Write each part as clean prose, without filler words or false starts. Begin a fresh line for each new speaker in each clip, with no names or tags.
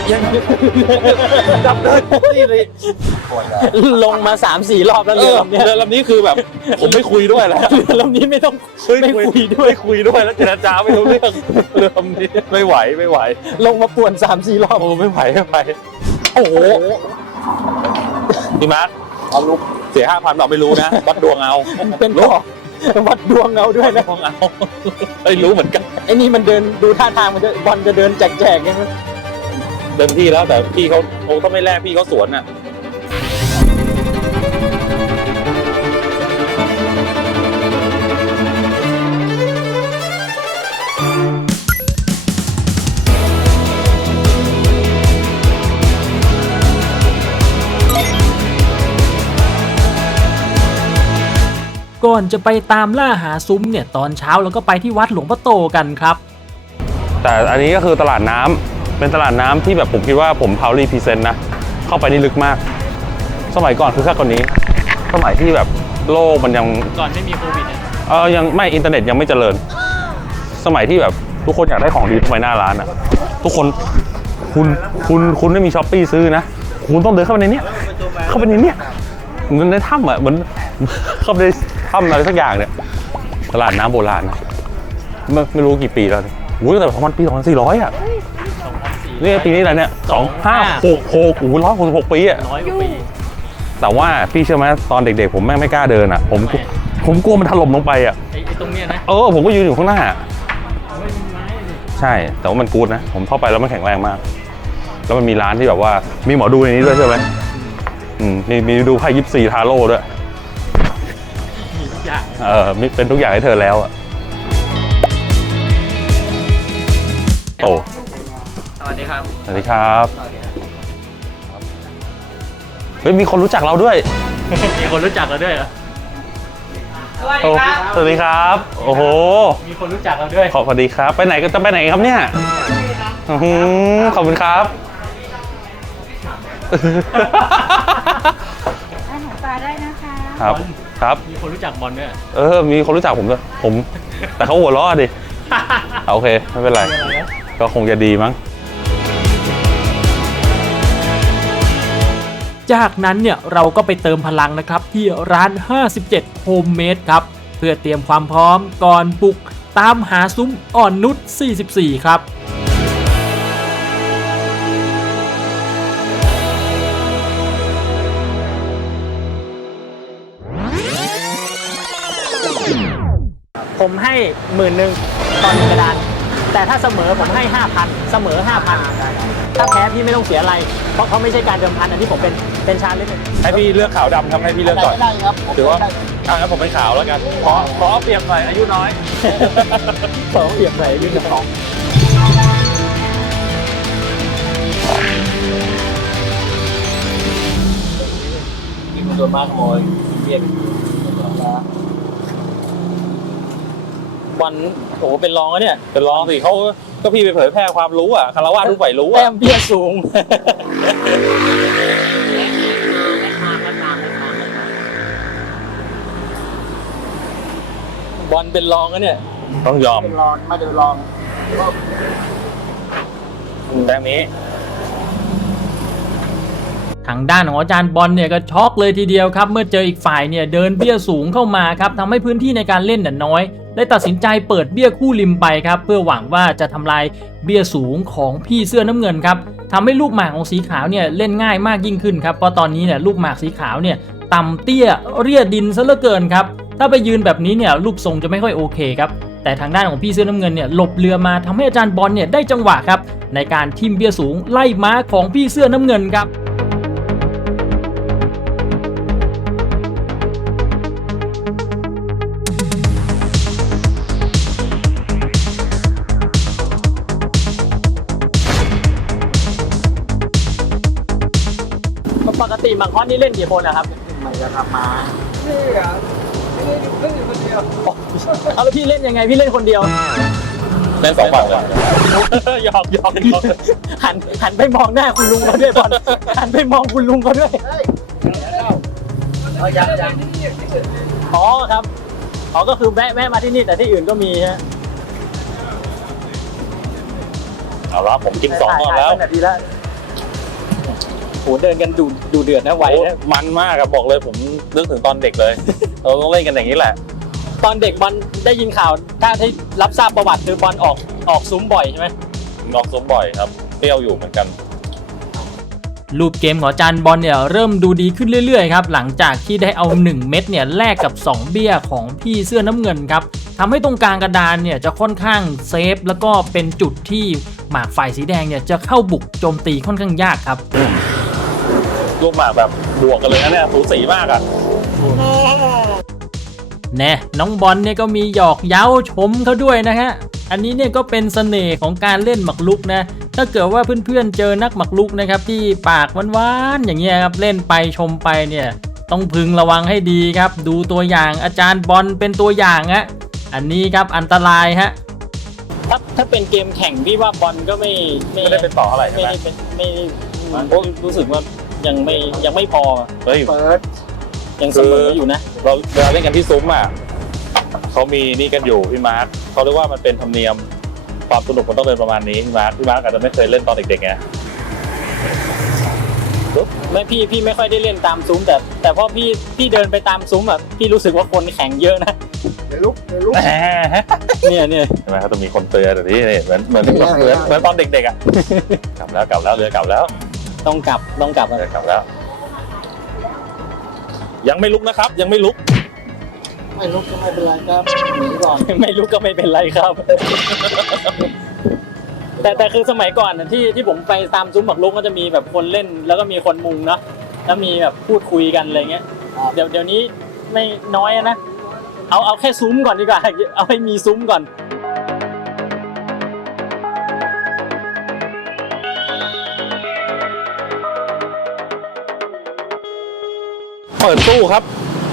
ยังดับเลยนี่เลย
ลงมา 3-4 รอบแล้วเรือลำนี้
เรือลำนี้คือแบบผมไม่คุยด้วยแล้ว
เรือลำนี้ไม่ต้องไม่คุยด้วย
ไม่คุยด้วยแล้วเจรจาไม่รู้เรื่องเรือลำนี้ไม่ไหว
ลงมาป่วน 3-4 รอบ
โอ้ไม่ไหวโอ้โหพี่มาร์คเอาลุกเสีย5,000เราไม่รู้นะวัดดวงเอา
เป็นต่อวัดดวงเอาด้วยนะ
ดวงเอาไม่รู้เหมือนกัน
ไอ้นี่มันเดินดูท่าทางมันจะบอลจะเดินแจกๆอย่างนั้น
เต็มที่แล้วแต่พี่เขาโอ้ถ้าไม่แลกพี่เขาสวนอ่ะ
ก่อนจะไปตามล่าหาซุ้มเนี่ยตอนเช้าเราก็ไปที่วัดหลวงพ่อโตกันครับ
แต่อันนี้ก็คือตลาดน้ำเป็นตลาดน้ำที่แบบผมคิดว่าผมพาวรีพรีเซนต์นะเข้าไปนี่ลึกมากสมัยก่อนคือแค่คนนี้สมัยที่แบบโลกมันยัง
ก่อนไม่มีโควิด
ยังไม่อินเทอร์เน็ตยังไม่เจริญสมัยที่แบบทุกคนอยากได้ของดีไปหน้าร้านอ่ะทุกคนคุณไม่มีช้อปปี้ซื้อนะคุณต้องเดินเข้าไปในเนี้ยเหมือนในถ้ำอ่ะเหมือนเข้าไปในถ้ำอะไรสักอย่างเนี่ยตลาดน้ำโบราณนะไม่รู้กี่ปีแล้วโอ้ยแต่ประมาณปี2400อ่ะนี่ปีนี้อะไรเนี่ย2566โอ้โห166 ปีอ่ะ
100 กว่าปี
แต่ว่าพี่เชื่อไหมตอนเด็กๆผมแม่งไม่กล้าเดินอ่ะผมกลัวมันถล่มลงไปอ่ะ
ไอ้ตรงเนี้ยนะ
ผมก็ยืนอยู่ข้างหน้า
ไม่มีไม้เลย
ใช่แต่ว่ามันกู๊ดนะผมเข้าไปแล้วมันแข็งแรงมากแล้วมันมีร้านที่แบบว่ามีหมอดูในนี้ด้วยใช่ไหมมีดูไพ่24ทาโร่ด้วย
มีทุกอย่าง
มีเป็นทุกอย่างให้เธอแล้วอ่ะโอ้
สวัสดีครับ
สวัสดีครับเฮ้ยมีคนรู้จักเราด้วย
มีคนรู้จักเราด้วยเหรอ
สวัสดีครับโอ้โห
มีคนรู้จักเราด้วย
ขอบคุณครับไปไหนก็จะไปไหนครับเนี่ยขอบคุณครับ
อาหารปลาได้นะคะ
ครับ
มีคนรู้จักบอลด้วย
มีคนรู้จักผมด้วยแต่เขาหัวเราะดิ โอเคไม่เป็นไรก็คงจะดีมั้ง
จากนั้นเนี่ยเราก็ไปเติมพลังนะครับที่ร้าน 57 Homemade ครับเพื่อเตรียมความพร้อมก่อนบุกตามหาซุ้มอ่อนนุช 44 ครับ
ผมให้10,000ตอนกระดาน แต่ถ้าเสมอผมให้ 5,000 เสมอ 5,000 ถ้าแพ้พี่ไม่ต้องเสียอะไร เพราะเขาไม่ใช่การเดิมพันอันนี้ผมเป็นชาเลนจ์
ให้พี่เลือกขาวดำครับให้พี่เลือกก่อน
ได้ครับ
ถือว่างั้นผมเป็นขาวแล้วกันขอเปรียบหน่อยอายุน้อย
สองเปียกใส่วิ่งกับสอง
มีคนโดนมาขโมยเรียก
บอลโหเป็นรองแล้วเนี่ย
เป็นรองสิเขาก็พี่ไปเผยแพร่ความรู้อ่ะคารวะทุกฝ่ายรู้
แต้
อ่ะ
มเบี้ยสูง บอลเป็นรองแล้วเนี่ย
ต้องยอม
เป็นรอนมาเดินลอง
แต้มนี้
ทางด้านของอาจารย์บอลเนี่ยก็ช็อกเลยทีเดียวครับเมื่อเจออีกฝ่ายเนี่ยเดินเบี้ยสูงเข้ามาครับทำให้พื้นที่ในการเล่นน่ะน้อยได้ตัดสินใจเปิดเบี้ยคู่ริมไปครับเพื่อหวังว่าจะทำลายเบี้ยสูงของพี่เสื้อน้ำเงินครับทำให้ลูกหมากของสีขาวเนี่ยเล่นง่ายมากยิ่งขึ้นครับเพราะตอนนี้เนี่ยลูกหมากสีขาวเนี่ยต่ำเตี้ยเรียดดินซะเหลือเกินครับถ้าไปยืนแบบนี้เนี่ยรูปทรงจะไม่ค่อยโอเคครับแต่ทางด้านของพี่เสื้อน้ำเงินเนี่ยหลบเรือมาทำให้อาจารย์บอลเนี่ยได้จังหวะครับในการทิ่มเบี้ยสูงไล่ม้าของพี่เสื้อน้ำเงินครับ
ปกติมังคอนนี่เล่นกี่คนนะครับ
มันจะทำมา
เอาแล้วพี่เล่นยังไงพี่เล่นคนเดียว
เล่น2 ฝั่งเลยหยอก
หันไปมองหน้าคุณลุงเขาด้วยบอลหันไปมองคุณลุงเขาด้วย
เอายัง
อ๋อครับอ๋อก็คือแวะมาที่นี่แต่ที่อื่นก็มีฮะ
เอาละผมกิน2 ก่อนแล้ว
ถ่ายดีแล้วโหเดินกันดูเดือดนะไว
โอ้
นะ
มันมากอะบอกเลยผมนึกถึงตอนเด็กเลย เราต้องเล่นกันอย่างนี้แหละ
ตอนเด็กบอลได้ยินข่าวถ้าที่รับทราบประวัติคือบอลออกซุ้มบ่อยใช่ไหม
นอกสมบ่อยครับเปรี้ยวอยู่เหมือนกัน
รูปเกมของอาจารย์บอลเนี่ยเริ่มดูดีขึ้นเรื่อยๆครับหลังจากที่ได้เอา 1 เม็ดเนี่ยแลกกับ 2 เบี้ยของพี่เสื้อน้ำเงินครับทำให้ตรงกลางกระดานเนี่ยจะค่อนข้างเซฟแล้วก็เป็นจุดที่หมากฝ่ายสีแดงเนี่ยจะเข้าบุกโจมตีค่อนข้างยากครับ
รูปหมากแบบบวกกันเลยนะเนี่ยสูสีมากอะ
แน่น้องบอลเนี่ยก็มีหยอกเย้าชมเขาด้วยนะฮะอันนี้เนี่ยก็เป็นเสน่ห์ของการเล่นหมากรุกนะถ้าเกิดว่าเพื่อนๆเจอนักหมากรุกนะครับที่ปากหวานๆอย่างเงี้ยครับเล่นไปชมไปเนี่ยต้องพึงระวังให้ดีครับดูตัวอย่างอาจารย์บอลเป็นตัวอย่างฮะอันนี้ครับอันตรายฮะ
ถ้าเป็นเกมแข่งพี่ว่าบอลก็ไม่
ไม่ได้เป็นต่ออะไรใช่
ไม่
ไหม
ได้เป็นไม่รู้สึกว่ายังไม่พอ
เฮ้ย
เปิด
ยังเสมออยู่นะ
เราเวลาเล่นกันที่ซุ้มอะเขามีนี่กันอยู่พี่มาร์คเขาเรียกว่ามันเป็นธรรมเนียมความสนุกมันต้องเป็นประมาณนี้พี่มาร์คอาจจะไม่เคยเล่นตอนเด็กๆไง
ไม่พี่ไม่ค่อยได้เล่นตามซุ้มแต่พอพี่เดินไปตามซุ้มแบบพี่รู้สึกว่าคนแข่งเยอะนะ
เดี๋ยวลุก
เนี่ย
ใช่ไหมเขาต้องมีคนเตือนแบบนี้นี่เหมือนตอนเด็กๆอ่ะ กลับแล้วเรือกลับแล้ว
ต้องกลับ
เรือกลับแล้ว ยังไม่ลุกนะครับ ยังไม่ลุก
ไม่ลุกก็ไม่เป็นไรครับหนีก่อน
ไม่รู้ก็ไม่เป็นไรครับ แต่คือสมัยก่อนน่ะที่ผมไปตามซุ้มหมากรุกก็จะมีแบบคนเล่นแล้วก็มีคนมุงเนาะแล้วมีแบบพูดคุยกันอะไรเงี้ย เดี๋ยวนี้ไม่น้อยนะ เอาแค่ซุ้มก่อนดีกว่า เอาให้มีซุ้มก่อน
เปิดตู้ครับ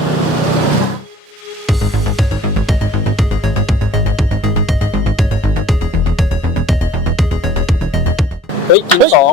เฮ้ยกินสอง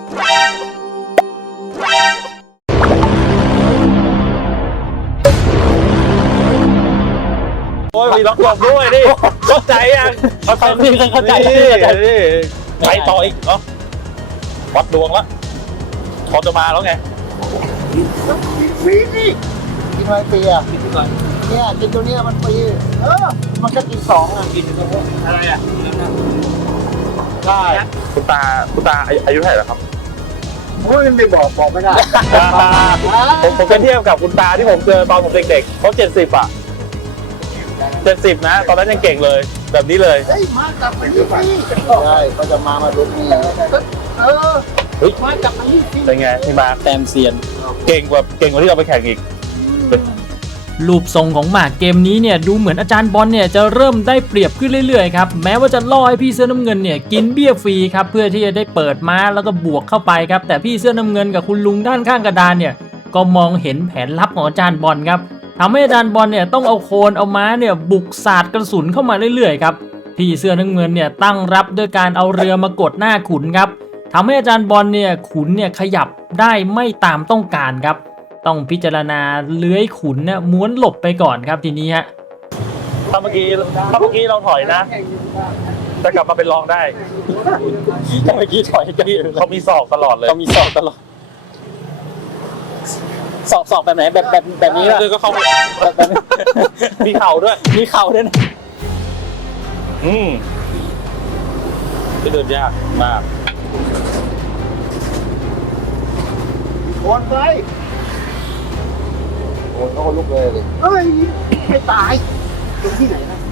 โอ้ยมีล็อกหลบด้วยดิเข้าใจยัง
เข้าใจ
ไปต่ออีกเนาะวัดดวงละพอจะมาแล้วไง
วีนี่กินอะไรปีอ่ะเนี่ยกินตัวเนี้ยมันปีมันก็กินสองอ่ะกินอะไรอ่ะได้
คุณตาอายุเท่าไหร่แล้วครับ
โอ้ยไม่บอกไม่ได้
ผมไปเทียบกับคุณตาที่ผมเจอตอนผมเด็กๆเขา70อ่ะ70นะตอนนั้นยังเก่งเลยแบบนี้เลย
เฮ้ยมากลับมาที่นี่ใช่เขาจะมาลุกนี่
เฮ้ย
มากลับมาที่นี่
เป็นไงพี่มาร์ค
แต้มเซียน
เก่งกว่าที่เราไปแข่งอีก
รูปทรงของหมากเกมนี้เนี่ยดูเหมือนอาจารย์บอลเนี่ยจะเริ่มได้เปรียบขึ้นเรื่อยๆครับแม้ว่าจะล่อให้พี่เสื้อน้ำเงินเนี่ยกินเบี้ยฟรีครับเพื่อที่จะได้เปิดม้าแล้วก็บวกเข้าไปครับแต่พี่เสื้อน้ำเงินกับคุณลุงด้านข้างกระดานเนี่ยก็มองเห็นแผนลับของอาจารย์บอลครับทำให้อาจารย์บอลเนี่ยต้องเอาโคนเอาม้าเนี่ยบุกสาดกระสุนเข้ามาเรื่อยๆครับพี่เสื้อน้ำเงินเนี่ยตั้งรับด้วยการเอาเรือมากดหน้าขุนครับทำให้อาจารย์บอลเนี่ยขุนเนี่ยขยับได้ไม่ตามต้องการครับต้องพิจารณาเลื้อยขุนเนี่ยม้วนหลบไปก่อนครับทีนี้ฮะ
ถ้าเมื่อกี้เราถอยนะจะกลับมาเป็นรองได้
ถ้าเมื่อกี้ถอยก็
นี่เขามีศอกตลอดเลย
เขามีศอกตลอดศอกแบบไหนแบบนี้ป่ะ
คือก็เขา
แบบนี้
มีเข่าด้วย
มีเข่าด้วยนะ
ที่เดินยากมาก
โอนไปโอนเขาก็ลุกเลยเฮ้ยไม่ตายตรงที่ไหนนะ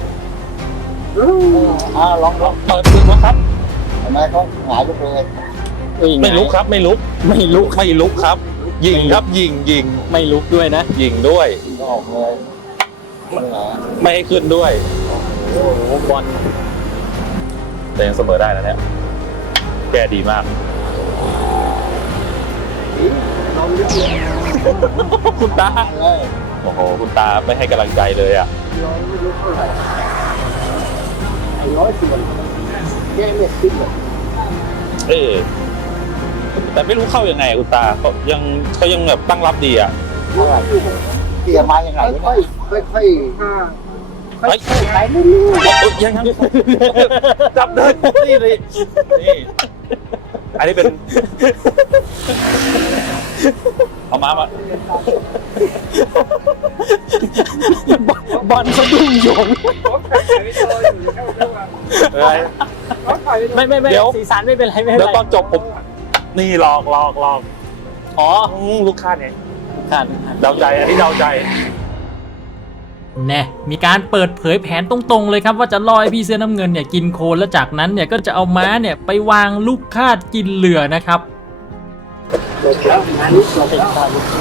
ลอง
เปิดดึงวะครับ
เห็นไหมเขาหงายลุกเลย
ไม่ลุกครับไม่ลุกครับ ยิงครับยิง
ไม่ลุกด้วยนะ
ยิงด้วย
ก็ออกเลยไม่หงาย
ไม่ให้ขึ้นด้วย
โอ้โหบอล
แต่ยังเสมอได้นะเนี่ยแกดีมาก
ลองลึกเลย
คุณตา
เลย
โอ้โหคุณตาไม่ให้กำลังใจเลยอ่ะ
ร้อยไม่รู้เท่าไหร่ไอ้100 ส่วนแค่เนี่ยคิดเลย
แต่ไม่รู้เข้ายังไงคุณตาเขายังแบบตั้งรับดีอ่ะ
เกี่ยมาอย่างไรค่อยไปเรื่อย
ยังจับเดินนี่เลยนี่อันนี้เป็น เอามา
บอลสะดุ้งโยง
อะไร
ไม่
เดี๋ยว
สีสันไม่เป็นไรไม่เป็น
เดี๋ยว
ไร
ตอนจบผม นี่ลอกอ๋อลูกค้าเนี่ย
ขาด
เดาใจ อันนี้เดาใจ
แน่มีการเปิดเผยแผนตรงๆเลยครับว่าจะล่อให้พี่เสื้อน้ำเงินเนี่ยกินโคลนแล้วจากนั้นเนี่ยก็จะเอาม้าเนี่ยไปวางลูกคาดกินเหลือนะครับ
จบแล้วงานนี้จบแล้ว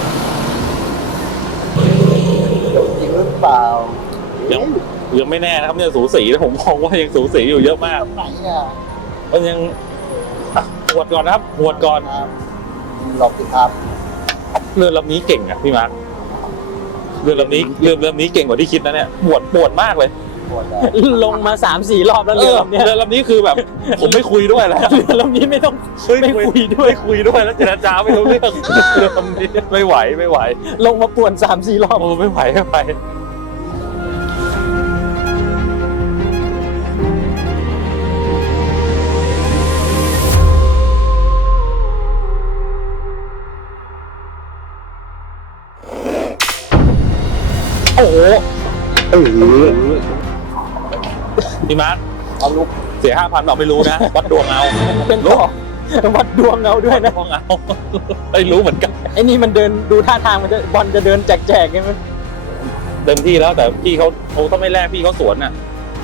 จบจริงหรือเปล่า
ยังไม่แน่นะครับเนี่ยสูสีนะผมมองว่ายังสูสีอยู่เยอะมาก
ตรงไหนเนี่ย
มันยังอ่ะหวดก่อนนะครับหวดก่อน
ครับหลบสิครับ
เรือลำนี้เก่งอ่ะพี่มาร์คเรือลำนี้เก่งกว่าที่คิดนะเนี่ยปวดมากเลย
ปวดแล้ว
ลงมา 3-4 รอบแล้วเรือลำเนี้ย
เรือลำนี้คือแบบ ผมไม่คุยด้วยแล้ว
เรือลำนี้ไม่ต้องไม่คุยด้วย
ไม่คุยด้วยแล้วเจรจาไม่รู้เรื่องเรือลำนี้ไม่ไหว
ลงมาป่วน 3-4 รอบ
โอ้ไม่ไหว โอ้โหพี่มาร์ค
เอาลุก
เสีย5,000เราไม่รู้นะ วัดดวงเอา
เป็นต่อวัดดวงเอาด้วยนะ
ดวงเอาไม่รู้เหมือนกัน
ไอ้นี่มันเดินดูท่าทางมันจะบอลจะเดินแจกๆไงมัน
เต็มที่แล้วแต่พี่เขาต้องไม่แลกพี่เขาสวนน่ะ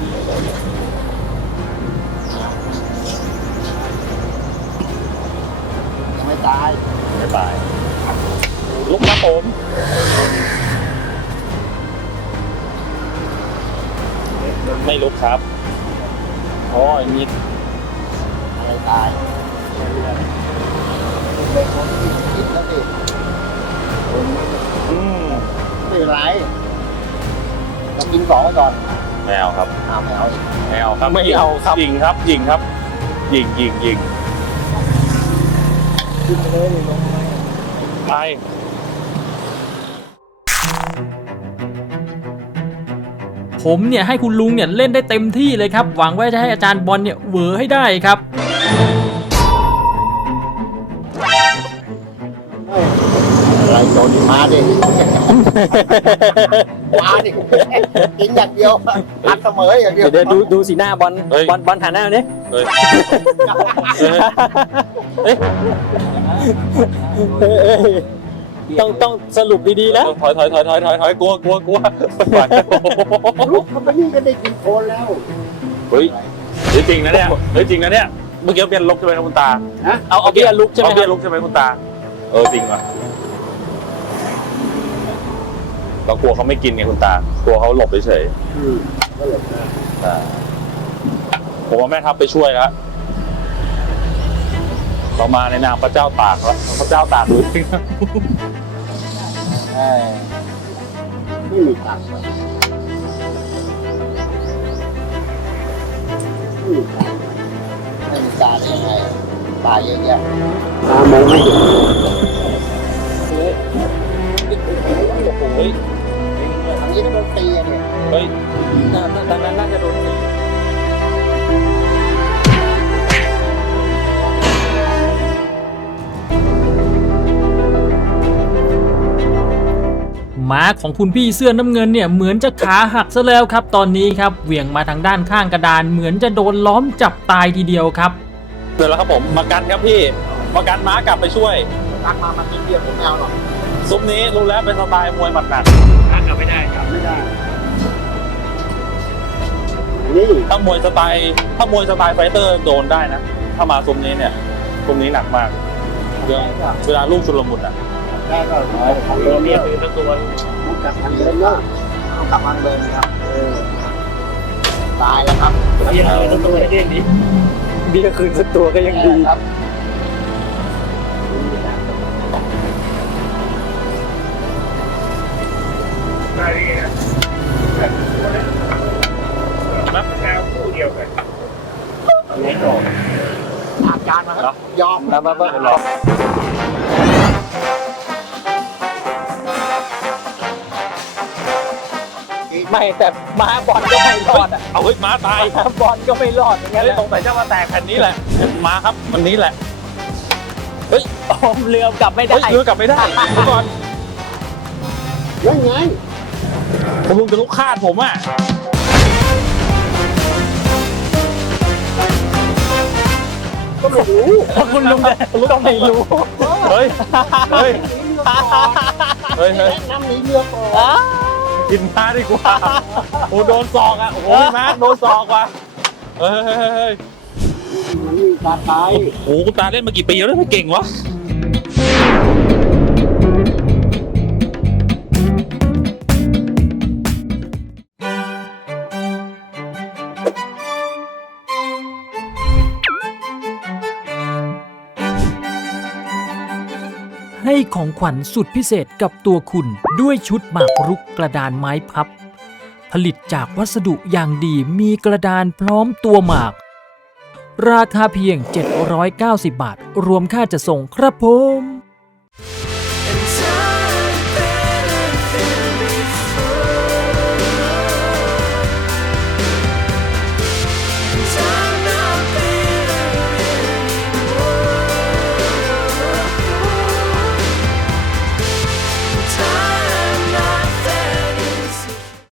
ยังไม่ตาย
ไม่ตายลุกครับผมไม่ลุกครับอ๋ออย่างนี้
อะไรตายเป็นคนที่คิดแล้วดิ
อืม
ไม่เป็นไรเรากิน2ไว้ก่อน
ไม่เอาครับ
ไม่เอาอีก
ไม่เอาครับ
ไม่เอาครับ
ยิงครับยิงครับ ยิง
กินไปเลยลง
ไป
ผมเนี่ยให้คุณลุงเนี่ยเล่นได้เต็มที่เลยครับหวังว่าจะให้อาจารย์บอลเนี่ยเหวอให้ได้ครับ
อะไรโดนมาดิมาดิกินอย่างเดียวพักเสมออย่างเดียว
เดี๋ยวดูสีหน้าบอลบอลหันหน้ามาดิ
เฮ้ย
ต้องสรุปดีๆนะ
ถอยกลัว
ลุกมันไปนี่ก็ได้กินโคนแล้ว
เฮ้ยจริงนะเนี่ยเมื่อกี้เบียนลุกใช่ไหมครับคุณตา
เอาเบียร์ลุกใช่ไหม
เอาเบียร์ลุกใช่ไหมคุณตาจริงว่ะเรากลัวเขาไม่กินไงคุณตากลัวเขาหลบเฉย
ก็เลย
ๆผมว่าแม่ทัพไปช่วยแล้วเรามาในนามพระเจ้าตากแล้วพระเจ้าตากดูสิ
ไม่มีตังค์ไม่มีการยังไงตายเยอะแยะตามองไม่เห็น
เฮ้ย
อันนี้ต้องตีเนี่ย
เฮ้ย
ดังนั้นน่าจะโดนตี
ม้าของคุณพี่เสื้อน้ำเงินเนี่ยเหมือนจะขาหักซะแล้วครับตอนนี้ครับเหวี่ยงมาทางด้านข้างกระดานเหมือนจะโดนล้อมจับตายทีเดียวครับ
เดี๋ยวแล้วครับผมมากันครับพี่มากันม้ากลับไปช่วย
ตักมากินเดียวผมไม่เอาหรอก
ซุปนี้รู้แล้วเป็นสไตล์มวยหมัดหนัก
กลับไม่ได้ครับ
ไม่ได้นี่
ถ้ามวยสไตล์ไฟเตอร์โดนได้นะถ้ามาซุปนี้เนี่ยซุปนี้หนักมากเวลาลูกชุลมุนอ่ะ
ได้ก็ของเดิมเนี่ยคือตัวต้องกลับทางเดิมเนาะต้องกลับทางเดิมครับตายแล้วครับ
เบียร์คืนสักตัวก็ยังดีเบียร์คืนสักตัวก็ยังดี
ครับ
นับแนวคู่เดียวกัน
อาการมาครับยอม
รอ
ไม่แต่ม้าบอลก็ไม่รอดอ่ะ
เอาเฮ้ยม้าตาย
ม้าบอลก็ไม่รอดอย่าง
งั้
นั้น น
เลยสงสัยจะมาแตกแผ่นนี้แหละมาครับวันนี้แหละเฮ้ย
ผมเรือกลับไม่ได้
เฮ้ยเรือกลับไม่ได้เดี๋ยวก่อน
ยังไง
คุณลุงจะลุกคาดผมอ่ะ
ก็ไม่รู้
คุณลุงต้องไม่รู้
เฮ้ย เฮ้ย เฮ้ย เฮ้ย
แนะนำหนีเรือก่อน
กินม้าดีกว่าโอ้โดนศอกอ่ะ โอ้โหพี่มาร์คโดนศอกว่ะเฮ้ยเฮ้ยเฮ้ย
นี่ตาตาย
โอ้โหคุณตาเล่นมากี่ปีแล้วเนี่ยไม่เก่งวะ
ให้ของขวัญสุดพิเศษกับตัวคุณด้วยชุดหมากรุกกระดานไม้พับ ผลิตจากวัสดุอย่างดีมีกระดานพร้อมตัวหมาก ราคาเพียง 790 บาท รวมค่าจัดส่งครับผม